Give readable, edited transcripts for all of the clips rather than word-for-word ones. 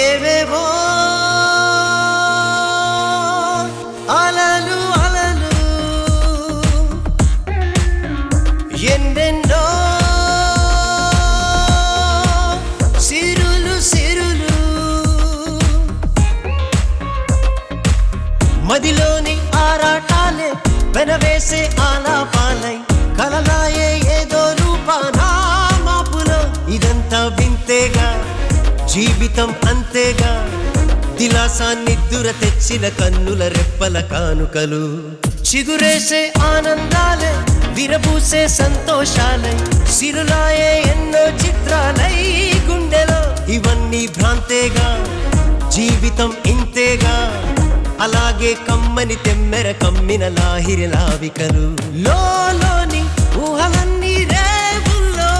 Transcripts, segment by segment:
ఏవేవో అలలు అలలు ఎన్నెన్నో సిరులు సిరులు మదిలోని ఆరాటాలే వెనవేసే ఆలాపాలై కలలాయే ఏదో రూపానా మాపులో ఇదంతా వింతేగా జీవితం అంతేగా దిలాసా నిద్దుర తెచ్చిన కన్నుల రెప్పల కానుకలు చిగురేసే ఆనందాలే విరబూసే సంతోషాలై సిరులాయే ఎన్నో చిత్రాలై గుండెలో ఇవన్నీ భ్రాంతేగా జీవితం ఇంతేగా అలాగే కమ్మని తెమ్మెర కమ్మిన లాహిరి లావికలు లోని ఊహలన్నీ రేవుల్లో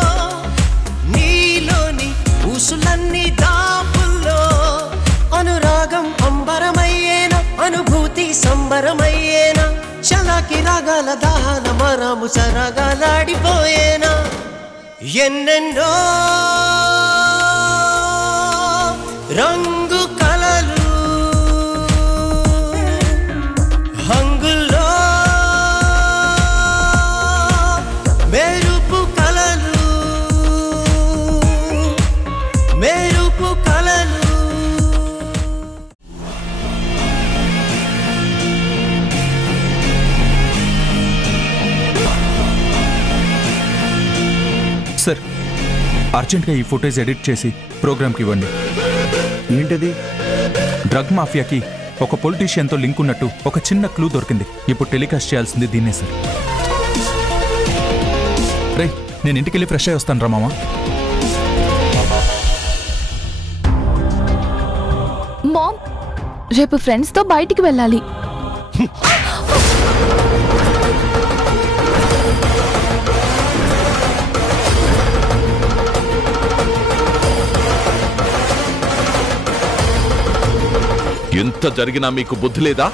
నీలోని ఊసులన్నీ దాపుల్లో అనురాగం అంబరమయ్యేనా అనుభూతి సంబరమయ్యేనా చలాకి రాగాల దాహాల మరాము సరగాలాడిపోయేనా ఎన్నెన్నో రంగు కలలు హంగుల్లో మెరుపు కలలు మెరుపు కలలు సార్ అర్జెంట్గా ఈ ఫుటేజ్ ఎడిట్ చేసి ప్రోగ్రామ్కి ఇవ్వండి. ఏంటది? డ్రగ్ మాఫియాకి ఒక పొలిటీషియన్తో లింక్ ఉన్నట్టు ఒక చిన్న క్లూ దొరికింది. ఇప్పుడు టెలికాస్ట్ చేయాల్సింది దీన్నే సార్. రే, నేను ఇంటికి వెళ్ళి ఫ్రెష్ అయ్యి వస్తాను రా మామ. మామ్, రేపు ఫ్రెండ్స్తో బయటికి వెళ్ళాలి. ఎంత జరిగినా మీకు బుద్ధి లేదా?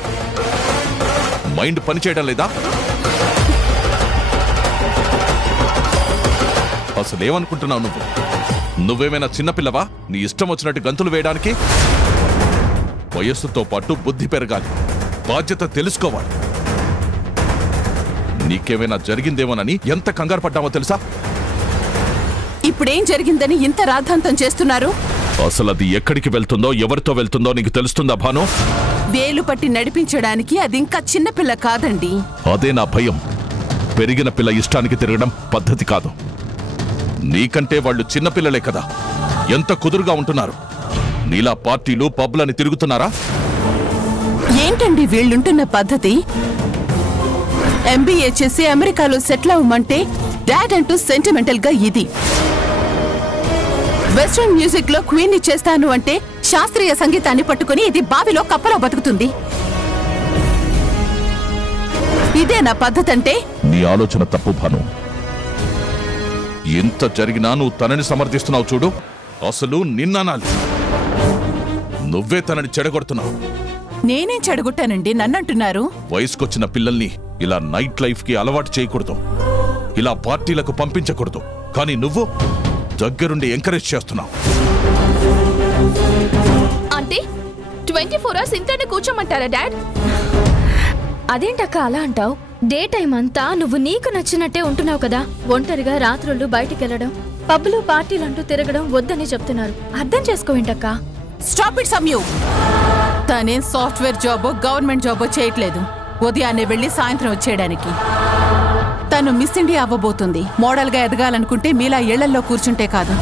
మైండ్ పనిచేయడం లేదా? అసలేమనుకుంటున్నావు నువ్వు? నువ్వేమైనా చిన్నపిల్లవా నీ ఇష్టం వచ్చినట్టు గంతులు వేయడానికి? వయస్సుతో పాటు బుద్ధి పెరగాలి, బాధ్యత తెలుసుకోవాలి. నీకేమైనా జరిగిందేమోనని ఎంత కంగారు పడ్డామో తెలుసా? ఇప్పుడేం జరిగిందని ఇంత రాద్ధాంతం చేస్తున్నారు? అసలు అది ఎక్కడికి వెళ్తుందో ఎవరితో వెళ్తుందో నీకు తెలుస్తుందా భాను? వేలు పట్టి నడిపించడానికి అది ఇంకా చిన్నపిల్ల కాదండి. అదే నా భయం. పెరిగిన పిల్ల ఇష్టానికి తిరగడం పద్ధతి కాదు. నీకంటే వాళ్ళు చిన్నపిల్లలే కదా, ఎంత కుదురుగా ఉంటున్నారు. నీలా పార్టీలు పబ్లని తిరుగుతున్నారా? ఏంటండి వీళ్ళుంటున్న పద్ధతి? ఎంబీఏ చేసి అమెరికాలో సెటిల్ అవ్వమంటే డాడ్ అంటూ సెంటిమెంటల్ గా ఇది. వెస్ట్రన్ మ్యూజిక్ లో క్వీన్ ని చేస్తాను అంటే శాస్త్రీయ సంగీతాన్ని పట్టుకుని ఇది బావిలో కప్పలో బతుకుతుంది. ఇదే నా పద్ధతి అంటే? నీ ఆలోచన తప్పు భాను. ఎంత జరిగినా నువ్వు తనని సమర్థిస్తున్నావు చూడు. అసలు నిన్ననాలి, నువ్వే తనని చెడగొడుతున్నావు. నేనేం చెడగొట్టానండి? నన్నంటున్నారు? వయసుకొచ్చిన పిల్లల్ని ఇలా నైట్ లైఫ్ కి అలవాటు చేయకూడదు, ఇలా పార్టీలకు పంపించకూడదు. కానీ నువ్వు దగ్గరుండి ఎంకరేజ్ చేస్తున్నావు. అంటే 24 hours ఇంట్లోనే కూర్చోమంటారా డాడ్? అదేంటక్క అలా అంటావు? డే టైం అంతా నువ్వు నీకు నచ్చినట్టే ఉంటున్నావు కదా. ఒంటరిగా రాత్రుళ్ళు బయటికి వెళ్ళడం, పబ్లు పార్టీలంటూ తిరగడం వద్దని చెప్తున్నారు. అర్థం చేసుకోవేంటక్క? Stop it Samyu. తనేం సాఫ్ట్వేర్ జాబో గవర్నమెంట్ జాబో చేయట్లేదు, ఉదయాన్నే వెళ్లి సాయంత్రం వచ్చేయడానికి. తను మిస్ ఇండియా అవ్వబోతుంది. మోడల్ గా ఎదగాలనుకుంటే మీలా ఇళ్లల్లో కూర్చుంటే కాదు.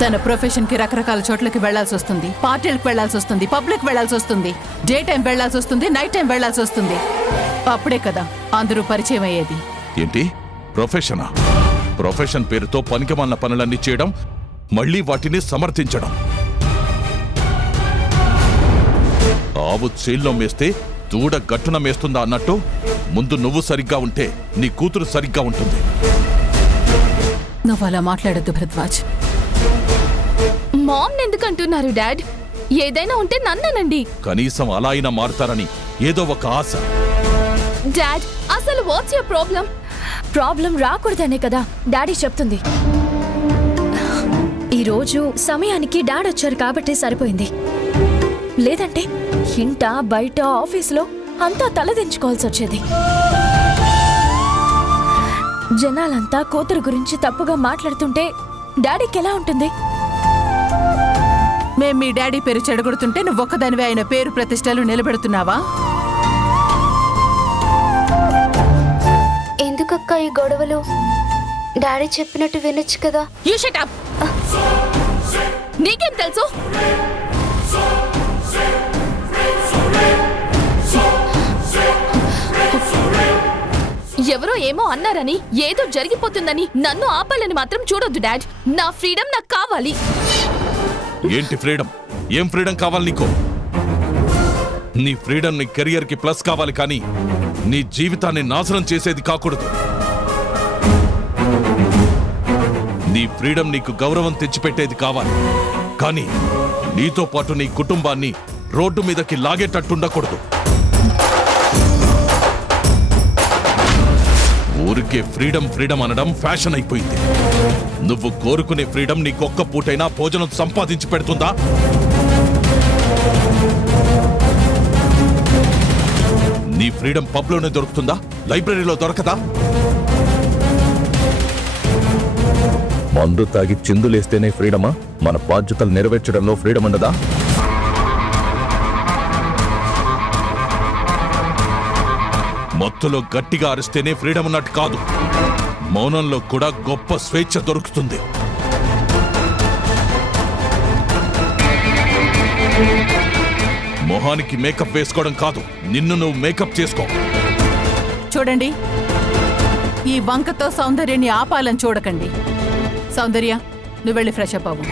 తన ప్రొఫెషన్ కి రకరకాల చోట్లకి వెళ్లాల్సి వస్తుంది, పార్టీలకు వెళ్లాల్సి వస్తుంది, పబ్లిక్ వెళ్లాల్సి వస్తుంది, డే టైం వెళ్లాల్సి వస్తుంది, నైట్ టైం వెళ్లాల్సి వస్తుంది. అప్పుడే కదా అందరూ పరిచయం అయ్యేది. ఏంటి ప్రొఫెషనా? ప్రొఫెషన్ పేరుతో పనికిమాలిన పనులన్నీ చేయడం, మళ్ళీ వాటిని సమర్థించడం. ఆవు చేల్లో మేస్తే దూడ గట్టున మేస్తుందా అన్నట్టు ముందు నువ్వు సరిగ్గా ఉంటే నీ కూతురు సరిగ్గా ఉంటుంది. నువ్వు అలా మాట్లాడద్దు భరద్వాజ్. Ma'am ఎందుకంటున్నారు dad? ఏదైనా ఉంటే నన్ననండి. కనీసం అలా అయినా మారుతారని ఏదో ఒక ఆశ. డాడ్, అసలు వాట్స్ యువర్ ప్రాబ్లం? ప్రాబ్లం రాకూడదనే కదా డాడీ చెప్తుంది. ఈ రోజు సమయానికి డాడ్ వచ్చారు కాబట్టి సరిపోయింది. లేదంటే ఇంట బయట ఆఫీసులో అంతా తలదించుకోవాల్సి వచ్చేది. జనాలంతా కూతురు గురించి తప్పుగా మాట్లాడుతుంటే డాడీకి ఎలా ఉంటుంది? మేం మీ డాడీ పేరు చెడగొడుతుంటే నువ్వు ఒక్కదానివే ఆయన పేరు ప్రతిష్టలు నిలబెడుతున్నావా? ఎందుకక్క ఈ గొడవలు? డాడీ చెప్పినట్టు వినొచ్చు కదా. You shut up. నీకేం తెలుసు? ఎవరో ఏమో అన్నారని ఏదో జరిగిపోతుందని నన్ను ఆపాలని మాత్రం చూడొద్దు డాడ్. నా ఫ్రీడమ్ నాకు కావాలి. ఏంటి ఫ్రీడమ్? ఏం ఫ్రీడమ్ కావాలి నీకు? నీ ఫ్రీడమ్ నీ కెరియర్ కి ప్లస్ కావాలి, కానీ నీ జీవితాన్ని నాశనం చేసేది కాకూడదు. నీ ఫ్రీడమ్ నీకు గౌరవం తెచ్చిపెట్టేది కావాలి, కానీ నీతో పాటు నీ కుటుంబాన్ని రోడ్డు మీదకి లాగేటట్టుండకూడదు. ఊరికే ఫ్రీడమ్ ఫ్రీడమ్ అనడం ఫ్యాషన్ అయిపోయింది. నువ్వు కోరుకునే ఫ్రీడమ్ నీకొక్క పూటైనా భోజనం సంపాదించి పెడుతుందా? నీ ఫ్రీడమ్ పబ్లోనే దొరుకుతుందా? లైబ్రరీలో దొరకదా? మందు తాగి చిందులేస్తేనే ఫ్రీడమా? మన బాధ్యతలు నెరవేర్చడంలో ఫ్రీడమ్ ఉండదా? మత్తులో గట్టిగా అరిస్తేనే ఫ్రీడమ్ అన్నట్టు కాదు. మౌనంలో కూడా గొప్ప స్వేచ్ఛ దొరుకుతుంది. మొహానికి మేకప్ వేసుకోవడం కాదు, నిన్ను నువ్వు మేకప్ చేసుకో. చూడండి, ఈ వంకతో సౌందర్యాన్ని ఆపాలని చూడకండి. సౌందర్య, నువ్వు వెళ్ళి ఫ్రెష్ అప్ అవ్వు.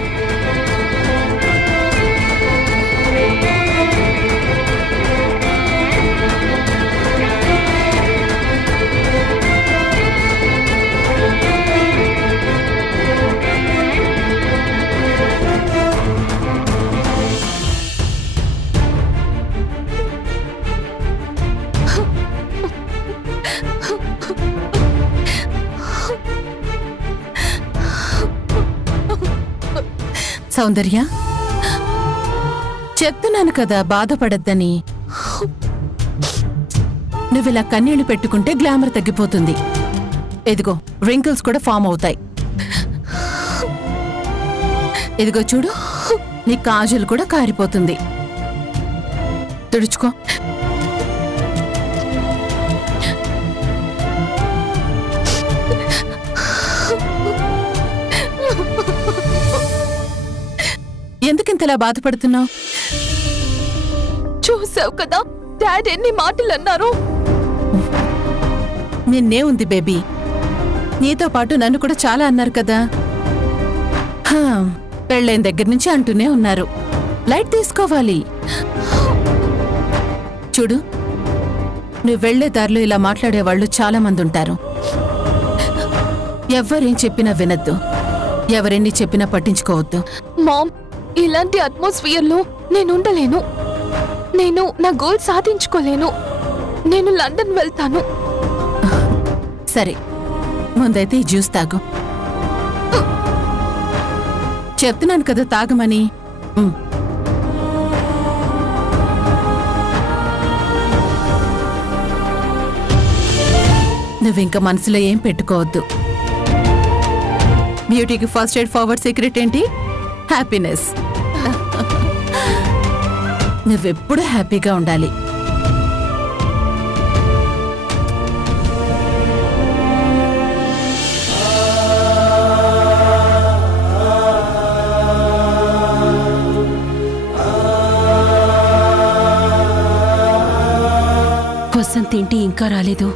సౌందర్య, చెప్తున్నాను కదా బాధపడద్దని. నువ్విలా కన్నీళ్లు పెట్టుకుంటే గ్లామర్ తగ్గిపోతుంది. ఇదిగో రింకిల్స్ కూడా ఫామ్ అవుతాయి. ఇదిగో చూడు, నీ కాజల్ కూడా కారిపోతుంది. తుడుచుకో. ఎందుకింతలా బాధపడుతున్నావు? చూసావు కదా డాడ్ ఎన్ని మాటలు అన్నారు. నిన్నే ఉంది బేబీ, నీతో పాటు నన్ను కూడా చాలా అన్నారు కదా. పెళ్ళైన దగ్గర నుంచి అంటూనే ఉన్నారు. లైట్ తీసుకోవాలి. చూడు, నువ్వు వెళ్లే దారిలో ఇలా మాట్లాడేవాళ్లు చాలా మంది ఉంటారు. ఎవ్వరేం చెప్పినా వినద్దు, ఎవరెన్ని చెప్పినా పట్టించుకోవద్దు. మామ్, ఇలాంటి అట్మాస్ఫియర్ లో నేను ఉండలేను. నేను నా గోల్ సాధించుకోలేను. నేను లండన్ వెళ్తాను. సరే, ముందైతే ఈ జ్యూస్ తాగు. చెప్తున్నాను కదా తాగమని. నువ్వింక మనసులో ఏం పెట్టుకోవద్దు. బ్యూటీకి ఫస్ట్ ఎయిడ్ ఫార్వర్డ్ సీక్రెట్ ఏంటి? హ్యాపీనెస్. నువ్వెప్పుడు హ్యాపీగా ఉండాలి. వసంత్ ఏంటి ఇంకా రాలేదు?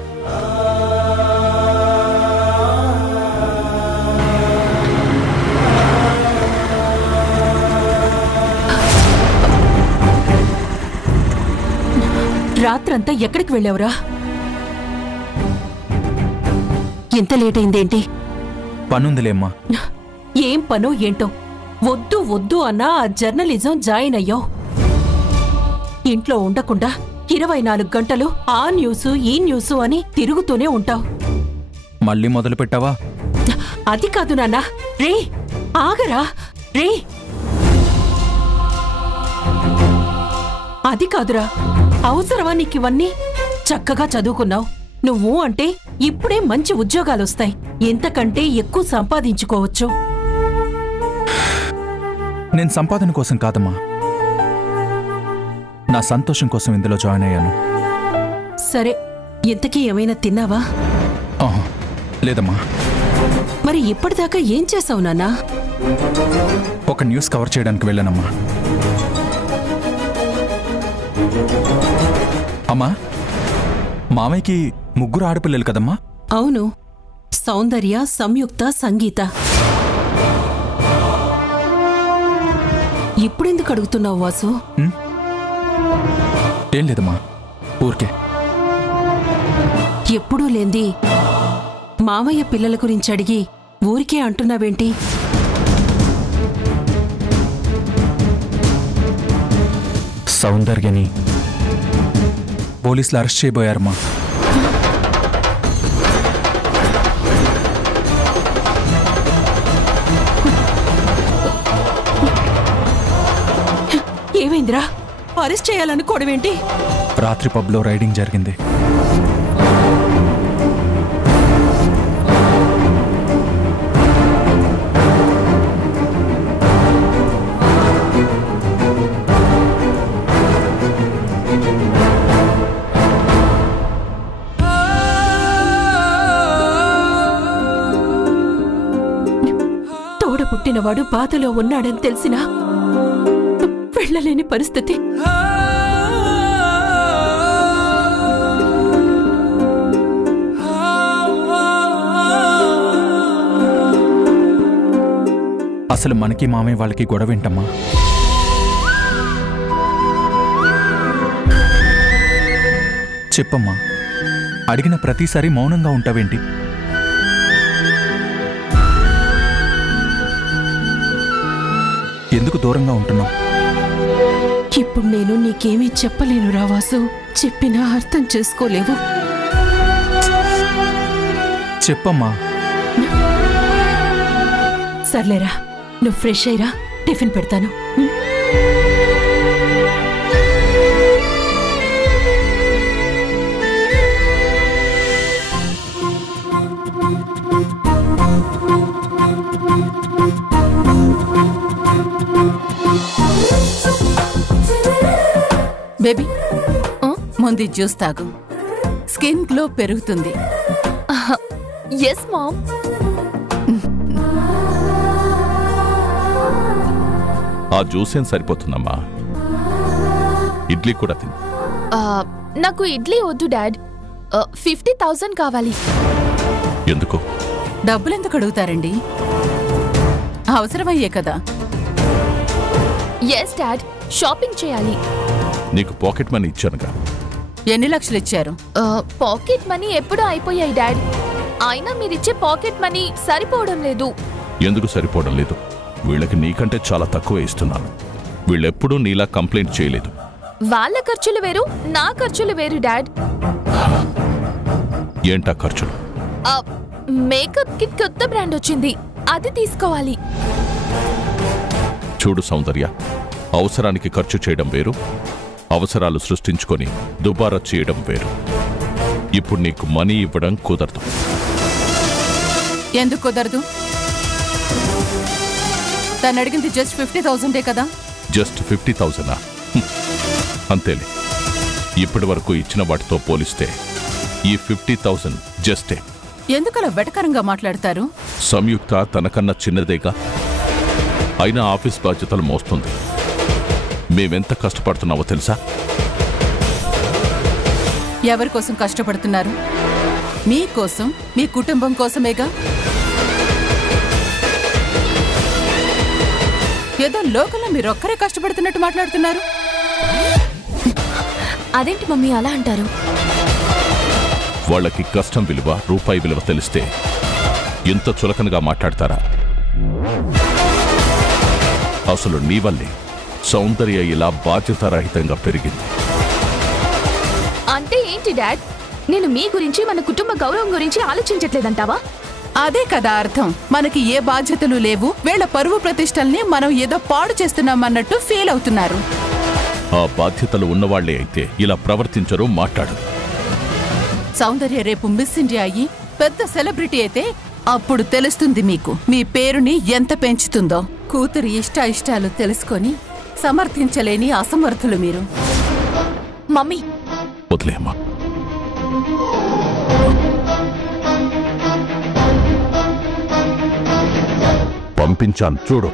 రాత్రంతా ఎక్కడికి వెళ్ళావురా? ఎంత లేట్ అయిందేంటి? పనుందిలేమ్మా. ఏం పనో ఏంటో, వద్దు వద్దు అన్నా ఆ జర్నలిజం జాయిన్ అయ్యావు. ఇంట్లో ఉండకుండా 24 గంటలు ఆ న్యూసు ఈ న్యూసు అని తిరుగుతూనే ఉంటావు. మళ్ళీ మొదలు పెట్టావా? అది కాదు నాన్నా. రే ఆగరా, రే అది కాదురా, అవసరమా నీకివన్నీ? చక్కగా చదువుకున్నావు. నువ్వు అంటే ఇప్పుడే మంచి ఉద్యోగాలొస్తాయి, ఎంతకంటే ఎక్కువ సంపాదించుకోవచ్చు. నేను సంపాదన కోసం కాదమ్మా, నా సంతోషం కోసం ఇందులో జాయిన్ అయ్యాను. సరే, ఇంతకీ ఏమైనా తిన్నావా? ఆహా, లేదమ్మా. మరి ఇప్పటిదాకా ఏం చేసావు నాన్నా? ఒక న్యూస్ కవర్ చేయడానికి వెళ్ళానమ్మా. అమ్మా, మామయ్యకి 3 ఆడపిల్లలు కదమ్మా? అవును, సౌందర్య, సంయుక్త, సంగీత. ఇప్పుడెందుకు అడుగుతున్నావు వాసు? ఏం లేదమ్మా, ఊరికే. ఎప్పుడూ లేంది మామయ్య పిల్లల గురించి అడిగి ఊరికే అంటున్నావేంటి? సౌందర్యని పోలీసులు అరెస్ట్ చేయబోయారమ్మా. ఏమైందిరా? అరెస్ట్ చేయాలనుకోవడమేంటి? రాత్రి పబ్లో రైడింగ్ జరిగింది. పుట్టినవాడు బాధలో ఉన్నాడని తెలిసినా వెళ్ళలేని పరిస్థితి. అసలు మనకి మామయ్య వాళ్ళకి గొడవ ఏంటమ్మా? చెప్పమ్మా, అడిగిన ప్రతిసారి మౌనంగా ఉంటావేంటి? ఎందుకు దూరంగా ఉంటున్నావు? ఇప్పుడు నేను నీకేమీ చెప్పలేను రావాసు. చెప్పినా అర్థం చేసుకోలేవు. చెప్పమ్మా. సర్లేరా, నువ్వు ఫ్రెష్ అయ్యిరా, టిఫిన్ పెడతాను. బేబీ, ముందు జ్యూస్ తాగు, స్కిన్ గ్లో పెరుగుతుంది. Yes mom. ఆ జ్యూస్ ఏం సరిపోతుందమ్మా, ఇడ్లీ కూడా తిను. నాకు ఇడ్లీ వద్దు డాడ్, 50,000 కావాలి. ఎందుకు? డబ్బులెందుకు అడుగుతారండి? అవసరమయ్యే కదా. ఎస్ డాడ్, షాపింగ్ చేయాలి. నీకు పాకెట్ మనీ ఇచ్చానుగా. ఎన్ని లక్షలు ఇచ్చారు? పాకెట్ మనీ ఎప్పుడూ అయిపోయాయి డాడ్. అయినా మీరిచ్చే పాకెట్ మనీ సరిపోవడం లేదు. ఎందుకు సరిపోవడం లేదు? వీళ్ళకి నీకంటే చాలా తక్కువ ఇస్తున్నాను. వీళ్ళెప్పుడూ నీలా కంప్లైంట్ చేయలేదు. వాళ్ళ ఖర్చులు వేరు, నా ఖర్చులు వేరు డాడ్. ఏంటా ఖర్చులు? మేకప్ కి కొత్త బ్రాండ్ వచ్చింది, అది తీసుకోవాలి. చూడు సౌందర్య, అవసరానికి ఖర్చు చేయడం వేరు, అవసరాలు సృష్టించుకొని దుబారా చేయడం వేరు. ఇప్పుడు నీకు మనీ ఇవ్వడం కుదరదు. ఎందుకు కుదరదు? తను అడిగింది జస్ట్ 50,000 కదా. జస్ట్ 50,000? అంతేలే. ఇప్పటి వరకు ఇచ్చిన వాటితో పోలిస్తే ఈ 50,000 జస్టే. ఎందుకలా వెటకరంగా మాట్లాడతారు? సంయుక్త తనకన్నా చిన్నదేగా, అయినా ఆఫీస్ బాధ్యతలు మోస్తుంది. మేమెంత కష్టపడుతున్నావో తెలుసా? ఎవరి కోసం కష్టపడుతున్నారు? మీకోసం, మీ కుటుంబం కోసమేగా. ఏదో లోకల్లో మీరొక్కరే కష్టపడుతున్నట్టు మాట్లాడుతున్నారు. అదేంటి మమ్మీ అలా అంటారు? వాళ్ళకి కష్టం విలువ, రూపాయి విలువ తెలిస్తే ఇంత చులకనగా మాట్లాడతారా? అసలు నీ వల్లే సౌందర్య ఇలా బాధ్యతారహితంగా పెరిగింది. అంటే ఏంటి డాడ్? నేను మీ గురించి, మన కుటుంబ గౌరవం గురించి ఆలోచించట్లేదంటావా? అదే కదా అర్థం. మనకి ఏ బాధ్యతలు లేవు, వీళ్ళ పరువు ప్రతిష్టల్ని మనం ఏదో పాడు చేస్తున్నామన్నట్టు ఫీల్ అవుతున్నారు. ఆ బాధ్యతలు ఉన్నవాళ్లే అయితే ఇలా ప్రవర్తించరు, మాట్లాడరు. సౌందర్య రేపు మిస్ ఇండియా అయ్యి పెద్ద సెలబ్రిటీ అయితే అప్పుడు తెలుస్తుంది మీకు మీ పేరుని ఎంత పెంచుతుందో. కూతురు ఇష్టాలు తెలుసుకొని సమర్థించలేని అసమర్థులు మీరు. మమ్మీ వదిలేమ్మా. పంపించాను చూడు.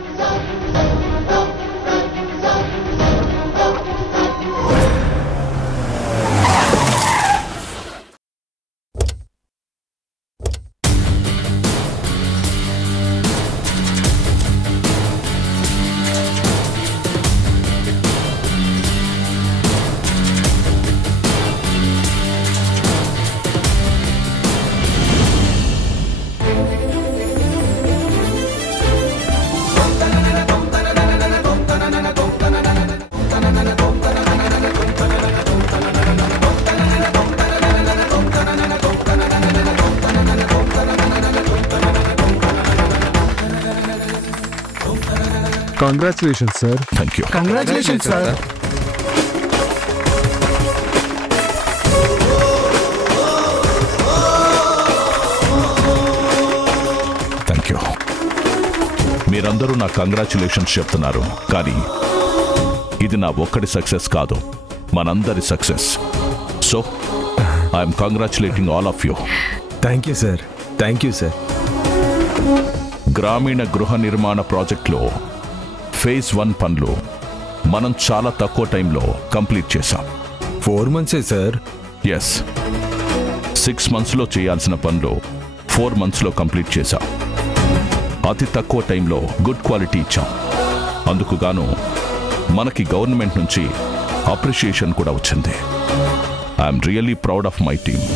Congratulations, sir. Thank you. Congratulations, sir. Thank you. మీరందరూ నా కంగ్రాచులేషన్స్ చెప్తున్నారు, కానీ ఇది నా ఒక్కడి సక్సెస్ కాదు, మనందరి success. So I'm congratulating all of you. Thank you sir. Thank you sir. గ్రామీణ గృహ నిర్మాణ ప్రాజెక్టులో ఫేజ్ 1 పనులు మనం చాలా తక్కువ టైంలో కంప్లీట్ చేశాం. 4 months సార్. ఎస్, 6 monthsలో చేయాల్సిన పనులు 4 monthsలో కంప్లీట్ చేశాం. అతి తక్కువ టైంలో గుడ్ క్వాలిటీ ఇచ్చాం. అందుకు గాను మనకి గవర్నమెంట్ నుంచి అప్రిషియేషన్ కూడా వచ్చింది. I'm really proud of my team.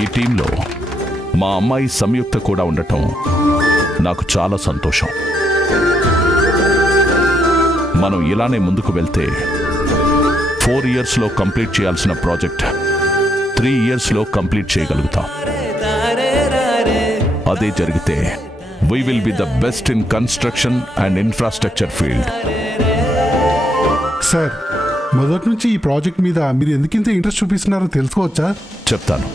ఈ టీంలో మా అమ్మాయి సంయుక్త కూడా ఉండటం నాకు చాలా సంతోషం. మనం ఇలానే ముందుకు వెళ్తే 4 yearsలో కంప్లీట్ చేయాల్సిన ప్రాజెక్ట్ 3 yearsలో కంప్లీట్ చేయగలుగుతాం. అదే జరిగితే we will be the best in construction and infrastructure field. Sir, మొదటి నుంచి ఈ ప్రాజెక్ట్ మీద మీరు ఎందుకింత ఇంట్రెస్ట్ చూపిస్తున్నారో తెలుసుకోవచ్చా? చెప్తాను.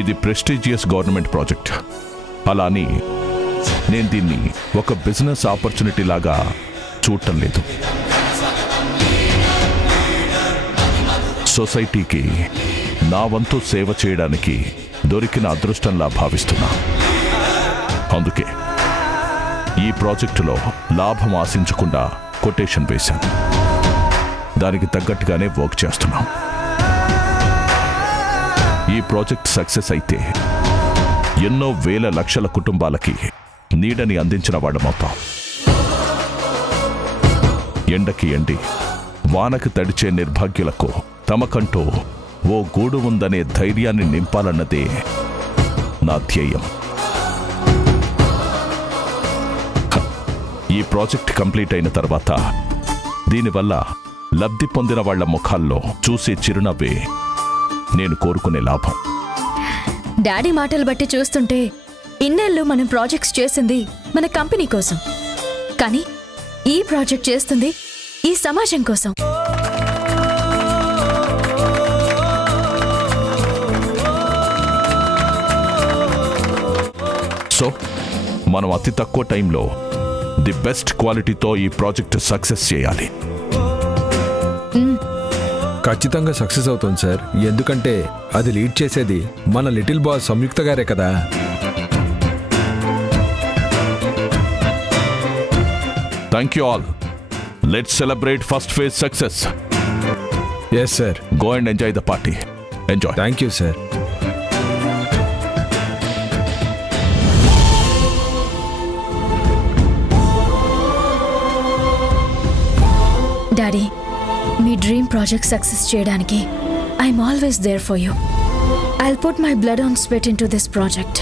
ఇది ప్రెస్టీజియస్ గవర్నమెంట్ ప్రాజెక్ట్. అలా అని నేను దీన్ని ఒక బిజినెస్ ఆపర్చునిటీ లాగా చూడటం లేదు. సొసైటీకి నా వంతు సేవ చేయడానికి దొరికిన అదృష్టంలా భావిస్తున్నా. అందుకే ఈ ప్రాజెక్టులో లాభం ఆశించకుండా కొటేషన్ వేశాను. దానికి తగ్గట్టుగానే వర్క్ చేస్తున్నాం. ఈ ప్రాజెక్ట్ సక్సెస్ అయితే ఎన్నో వేల లక్షల కుటుంబాలకి నీడని అందించిన వాడమవుతాం. ఎండకి ఎండి వానకి తడిచే నిర్భాగ్యులకు తమకంటూ ఓ గూడు ఉందనే ధైర్యాన్ని నింపాలన్నదే నా ధ్యేయం. ఈ ప్రాజెక్ట్ కంప్లీట్ అయిన తర్వాత దీనివల్ల లబ్ధి పొందిన వాళ్ల ముఖాల్లో చూసే చిరునవ్వే నేను కోరుకునే లాభం. డాడీ మాటలు బట్టి చూస్తుంటే ఇన్నేళ్ళు మనం ప్రాజెక్ట్స్ చేసింది మన కంపెనీ కోసం, కానీ ఈ ప్రాజెక్ట్ చేస్తుంది ఈ సమాజం కోసం. సో మనం అతి తక్కువ టైంలో ది బెస్ట్ క్వాలిటీతో ఈ ప్రాజెక్ట్ సక్సెస్ చేయాలి. ఖచ్చితంగా సక్సెస్ అవుతుంది సార్. ఎందుకంటే అది లీడ్ చేసేది మన లిటిల్ బాస్ సంయుక్త గారే కదా. Thank you all. Let's celebrate first phase success. Yes sir. Go and enjoy the party. Enjoy. Thank you sir. Daddy, మీ డ్రీమ్ ప్రాజెక్ట్ సక్సెస్ చేయడానికి I'm always there for you. I'll put my blood on sweat into this project.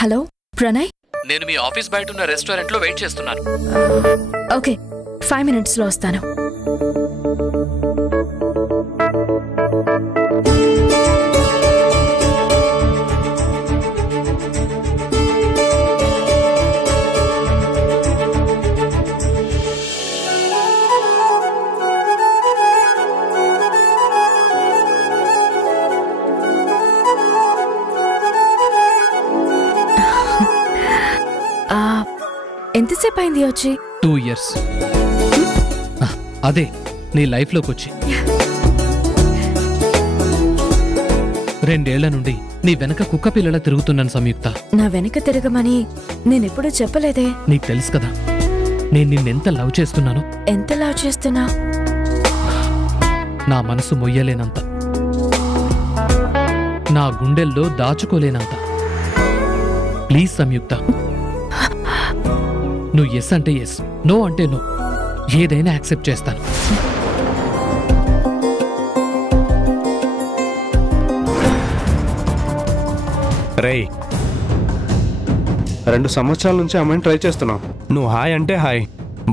Hello Pranay. నేను మీ office బయట ఉన్న రెస్టారెంట్లో wait చేస్తున్నాను. Okay, 5 minutesలో వస్తాను. ఎంతసేపు అయింది వచ్చి? 2 years. అదే నీ లైఫ్లోకి వచ్చి 2 ఏళ్ల నుండి నీ వెనక కుక్క పిల్లల తిరుగుతున్నాను సంయుక్త. నా వెనక తిరగమని నేనెప్పుడు చెప్పలేదే. నీకు తెలుసు కదా నేను నిన్నెంత లవ్ చేస్తున్నాను. ఎంత లవ్ చేస్తున్నా? నా మనసు మొయ్యలేనంత, నా గుండెల్లో దాచుకోలేనంత. ప్లీజ్ సంయుక్త, నువ్వు ఎస్ అంటే ఎస్, నో అంటే నో, ఏదైనా యాక్సెప్ట్ చేస్తాను. రేయ్, 2 సంవత్సరాల నుంచి అమ్మాయిని ట్రై చేస్తున్నావు. నువ్వు హాయ్ అంటే హాయ్,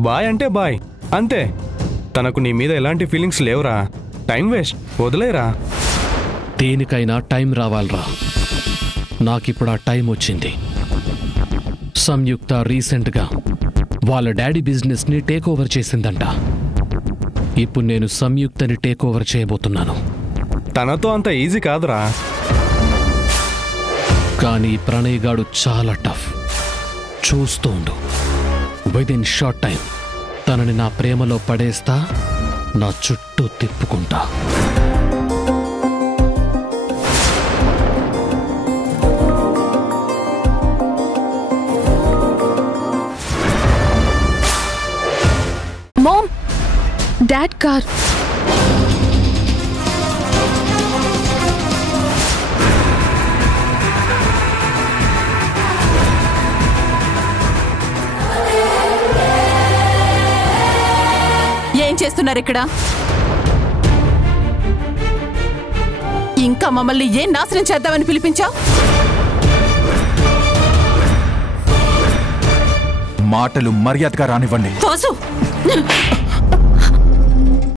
బాయ్ అంటే బాయ్, అంతే. తనకు నీ మీద ఎలాంటి ఫీలింగ్స్ లేవురా. టైం వేస్ట్, వదిలేరా. దేనికైనా టైం రావాలరా. నాకిప్పుడు ఆ టైం వచ్చింది. సంయుక్త రీసెంట్గా వాళ్ళ డాడీ బిజినెస్ని టేక్ ఓవర్ చేసిందంట. ఇప్పుడు నేను సంయుక్తని టేక్ ఓవర్ చేయబోతున్నాను. తనతో అంత ఈజీ కాదురా. కానీ ప్రణయ్ గాడు చాలా టఫ్. చూస్తూ ఉండు, విదిన్ షార్ట్ టైం తనని నా ప్రేమలో పడేస్తా, నా చుట్టూ తిప్పుకుంటా. Ma'am, dad car. ఏం చేస్తున్నారు ఇక్కడ? ఇంకా మమ్మల్ని ఏం నాశనం చేద్దామని పిలిపించావు? మాటలు మర్యాదగా రానివ్వండి. వాసు